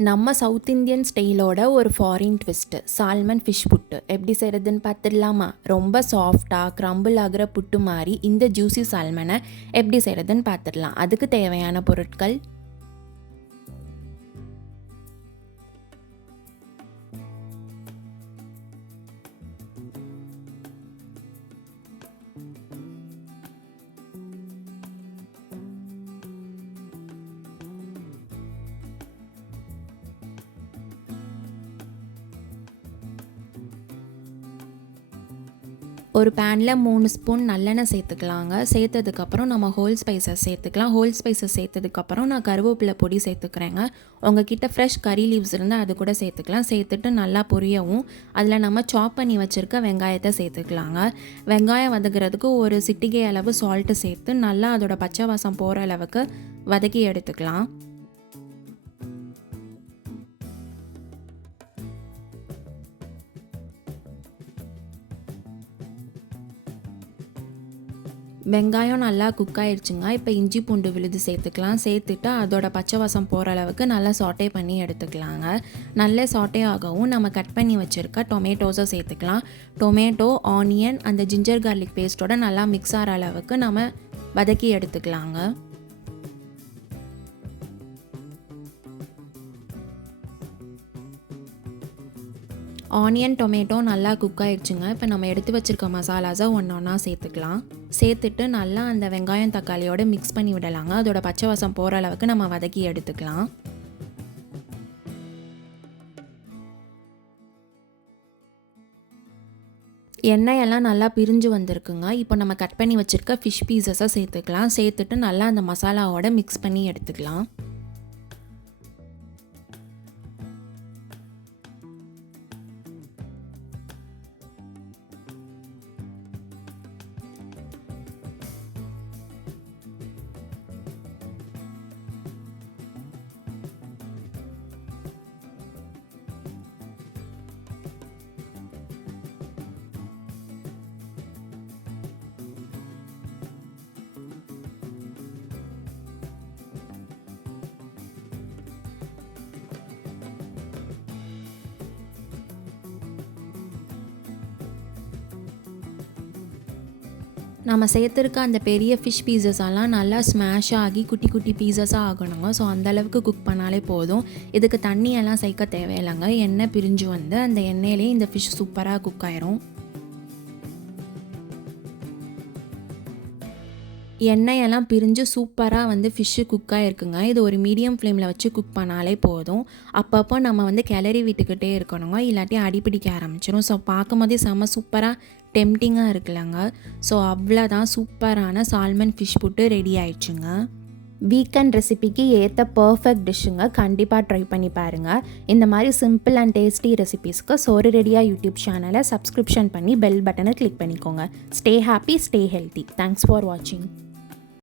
நம்ம south Indian ஸ்டைலோட ஒரு foreign twist salmon fish புட்டு எப்படி செய்கிறதுன்னு பார்த்துடலாமா? ரொம்ப சாஃப்டாக க்ரம்பிள் ஆகிற புட்டு மாதிரி இந்த ஜூஸி சால்மனை எப்படி செய்கிறதுன்னு பார்த்துடலாம். அதுக்கு தேவையான பொருட்கள்: ஒரு பேனில் 3 ஸ்பூன் நல்லெண்ணெய் சேர்த்துக்கலாங்க. சேர்த்ததுக்கப்புறம் நம்ம ஹோல் ஸ்பைசஸ் சேர்த்துக்கலாம். ஹோல் ஸ்பைசஸ் சேர்த்ததுக்கப்புறம் நான் கருவேப்பிலை பொடி சேர்த்துக்கிறேங்க. உங்ககிட்ட ஃப்ரெஷ் கறி லீவ்ஸ் இருந்தால் அது கூட சேர்த்துக்கலாம். சேர்த்துட்டு நல்லா பொரியவும் அதில் நம்ம சாப் பண்ணி வச்சுருக்க வெங்காயத்தை சேர்த்துக்கலாங்க. வெங்காயம் வதக்கிறதுக்கு ஒரு சிட்டிகை அளவு சால்ட்டு சேர்த்து நல்லா அதோட பச்சை வாசம் போகிற அளவுக்கு வதக்கி எடுத்துக்கலாம். வெங்காயம் நல்லா குக் ஆயிடுச்சுங்க. இப்போ இஞ்சி பூண்டு விழுது சேர்த்துக்கலாம். சேர்த்துட்டு அதோட பச்சை வாசம் போகிற அளவுக்கு நல்லா சாட்டே பண்ணி எடுத்துக்கலாங்க. நல்லா சாட்டே ஆகவும் நம்ம கட் பண்ணி வச்சுருக்க டொமேட்டோஸை சேர்த்துக்கலாம். டொமேட்டோ, ஆனியன், அந்த ஜிஞ்சர் கார்லிக் பேஸ்ட்டோட நல்லா மிக்ஸ் ஆகிற அளவுக்கு நம்ம வதக்கி எடுத்துக்கலாங்க. ஆனியன், டொமேட்டோ நல்லா குக் ஆகிடுச்சுங்க. இப்போ நம்ம எடுத்து வச்சுருக்க மசாலாஸை ஒன்றா சேர்த்துக்கலாம். சேர்த்துட்டு நல்லா அந்த வெங்காயம் தக்காளியோடு மிக்ஸ் பண்ணி விடலாங்க. அதோட பச்சை வாசம் போகிற அளவுக்கு நம்ம வதக்கி எடுத்துக்கலாம். எண்ணெயெல்லாம் நல்லா பிரிஞ்சு வந்திருக்குங்க. இப்போ நம்ம கட் பண்ணி வச்சுருக்க ஃபிஷ் பீசஸை சேர்த்துக்கலாம். சேர்த்துட்டு நல்லா அந்த மசாலாவோட மிக்ஸ் பண்ணி எடுத்துக்கலாம். நம்ம சேர்த்துருக்க அந்த பெரிய ஃபிஷ் பீசஸெல்லாம் நல்லா ஸ்மாஷ் ஆகி குட்டி குட்டி பீசஸாக ஆகணுங்க. ஸோ அந்தளவுக்கு குக் பண்ணாலே போதும். இதுக்கு தண்ணியெல்லாம் சேர்க்க தேவையில்லைங்க. எண்ணெய் பிரிஞ்சு வந்து அந்த எண்ணெயிலே இந்த ஃபிஷ் சூப்பராக குக் ஆயிரும். எண்ணெயெல்லாம் பிரிஞ்சு சூப்பராக வந்து ஃபிஷ்ஷு குக் ஆகிருக்குங்க. இது ஒரு மீடியம் ஃப்ளேமில் வச்சு குக் பண்ணாலே போதும். அப்பப்போ நம்ம வந்து கிளறி விட்டுக்கிட்டே இருக்கணுங்க, இல்லாட்டி அடிப்பிடிக்க ஆரம்பிச்சிடும். ஸோ பார்க்கும் போதே செம்ம சூப்பராக டெம்டிங்காக இருக்குல்லங்க. ஸோ அவ்வளோதான், சூப்பரான சால்மன் ஃபிஷ் புட்டு ரெடி ஆயிடுச்சுங்க. வீக்கெண்ட் ரெசிபிக்கு ஏற்ற பர்ஃபெக்ட் டிஷ்ஷுங்க. கண்டிப்பாக ட்ரை பண்ணி பாருங்கள். இந்த மாதிரி சிம்பிள் அண்ட் டேஸ்டி ரெசிபீஸ்க்கு சோறு ரெடியாக யூடியூப் சேனலை சப்ஸ்கிரிப்ஷன் பண்ணி பெல் பட்டனை கிளிக் பண்ணிக்கோங்க. Stay happy, stay healthy. Thanks for வாட்சிங்.